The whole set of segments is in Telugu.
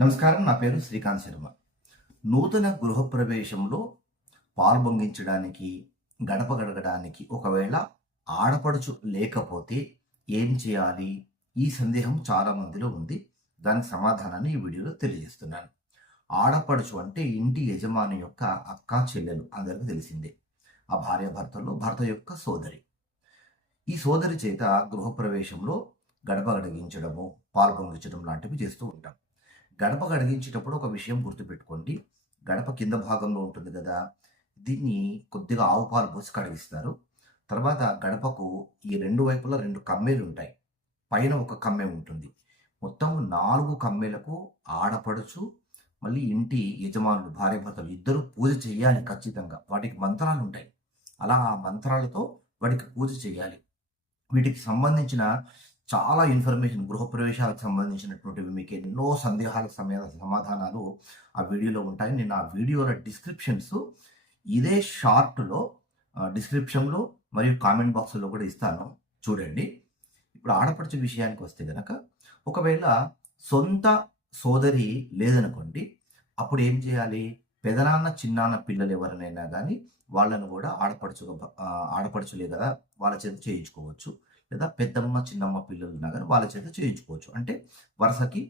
నమస్కారం నా పేరు శ్రీకాంత్ శర్మ. నూతన గృహప్రవేశంలో పాల్పొంగించడానికి గడప గడగడానికి ఒకవేళ ఆడపడుచు లేకపోతే ఏం చేయాలి? ఈ సందేహం చాలా మందిలో ఉంది. దానికి సమాధానాన్ని ఈ వీడియోలో తెలియజేస్తున్నాను. ఆడపడుచు అంటే ఇంటి యజమాని యొక్క అక్క చెల్లెలు అందరికీ తెలిసిందే. ఆ భార్య భర్తలో భర్త యొక్క సోదరి. ఈ సోదరి చేత గృహప్రవేశంలో గడప గడిగించడము పాల్పొంగించడం లాంటివి చేస్తూ ఉంటాం. గడప గడిగించేటప్పుడు ఒక విషయం గుర్తుపెట్టుకోండి. గడప కింద భాగంలో ఉంటుంది కదా దీన్ని కొద్దిగా ఆవు పాలు పోసి కడిగిస్తారు. తర్వాత గడపకు ఈ రెండు వైపులా రెండు కమ్మేలు ఉంటాయి. పైన ఒక కమ్మె ఉంటుంది. మొత్తం నాలుగు కమ్మేలకు ఆడపడుచు మళ్ళీ ఇంటి యజమానులు భార్య భర్తలు ఇద్దరు పూజ చేయాలి ఖచ్చితంగా. వాటికి మంత్రాలు ఉంటాయి. అలా ఆ మంత్రాలతో వాటికి పూజ చేయాలి. వీటికి సంబంధించిన చాలా ఇన్ఫర్మేషన్ గృహప్రవేశాలకు సంబంధించినటువంటివి మీకు ఎన్నో సందేహాలకు సమయ సమాధానాలు ఆ వీడియోలో ఉంటాయి. నేను ఆ వీడియోల డిస్క్రిప్షన్స్ ఇదే షార్ట్లో డిస్క్రిప్షన్లో మరియు కామెంట్ బాక్స్లో కూడా ఇస్తాను. చూడండి. ఇప్పుడు ఆడపడుచు విషయానికి వస్తే కనుక ఒకవేళ సొంత సోదరి లేదనుకోండి అప్పుడు ఏం చేయాలి? పెదనాన్న చిన్నాన్న పిల్లలు ఎవరినైనా కానీ వాళ్ళను కూడా ఆడపడుచు ఆడపడుచులే కదా వాళ్ళ చేత చేయించుకోవచ్చు. లేదా పెద్దమ్మ చిన్నమ్మ పిల్లలు ఉన్నా కానీ వాళ్ళ చేత చేయించుకోవచ్చు. అంటే వరుసకి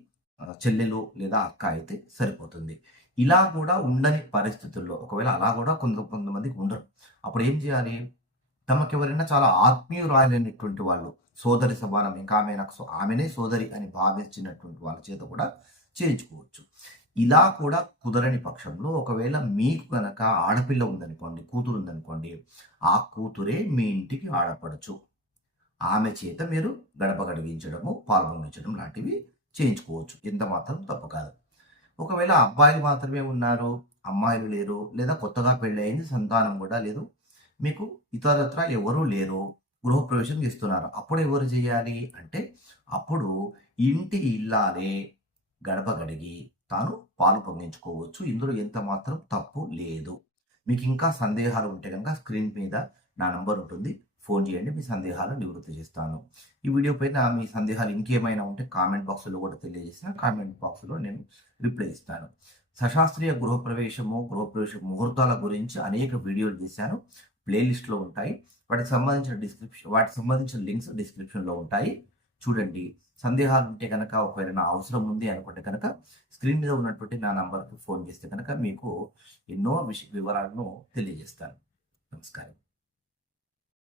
చెల్లెలు లేదా అక్క అయితే సరిపోతుంది. ఇలా కూడా ఉండని పరిస్థితుల్లో ఒకవేళ అలా కూడా కొంత కొంతమందికి ఉండరు. అప్పుడు ఏం చేయాలి? తమకెవరైనా చాలా ఆత్మీయురాలైనటువంటి వాళ్ళు సోదరి సమానం ఇంకా ఆమె నాకు ఆమెనే సోదరి అని భావించినటువంటి వాళ్ళ చేత కూడా చేయించుకోవచ్చు. ఇలా కూడా కుదరని పక్షంలో ఒకవేళ మీకు కనుక ఆడపిల్ల ఉందనుకోండి కూతురు ఉందనుకోండి ఆ కూతురే మీ ఇంటికి ఆడపడచ్చు. ఆమె చేత మీరు గడప గడిగించడము పాల్పొంగించడం లాంటివి చేయించుకోవచ్చు. ఇంత మాత్రం తప్పు కాదు. ఒకవేళ అబ్బాయిలు మాత్రమే ఉన్నారు అమ్మాయిలు లేరు లేదా కొత్తగా పెళ్ళయింది సంతానం కూడా లేదు మీకు ఇతరత్ర ఎవరూ లేరు గృహప్రవేశం చేస్తున్నారు. అప్పుడు ఎవరు చేయాలి అంటే అప్పుడు ఇంటి ఇల్లాలే గడప గడిగి తాను పాలు పొంగించుకోవచ్చు. ఇందులో ఎంత మాత్రం తప్పు లేదు. మీకు ఇంకా సందేహాలు ఉంటే కనుక స్క్రీన్ మీద నా నంబర్ ఉంటుంది. ఫోన్ చేయండి మీ సందేహాలు నివృత్తి చేస్తాను. ఈ వీడియో పైన మీ సందేహాలు ఇంకేమైనా ఉంటే కామెంట్ బాక్స్లో కూడా తెలియజేసిన కామెంట్ బాక్స్లో నేను రిప్లై ఇస్తాను. సశాస్త్రీయ గృహప్రవేశము గృహప్రవేశ ముహూర్తాల గురించి అనేక వీడియోలు చేశాను ప్లేలిస్ట్లో ఉంటాయి. వాటికి సంబంధించిన డిస్క్రిప్షన్ వాటికి సంబంధించిన లింక్స్ డిస్క్రిప్షన్లో ఉంటాయి. చూడండి. సందేహాలు ఉంటే కనుక ఒకవేళ నా అవసరం ఉంది అనుకుంటే కనుక స్క్రీన్ మీద ఉన్నటువంటి నా నంబర్కి ఫోన్ చేస్తే కనుక మీకు ఎన్నో విష వివరాలను తెలియజేస్తాను. నమస్కారం.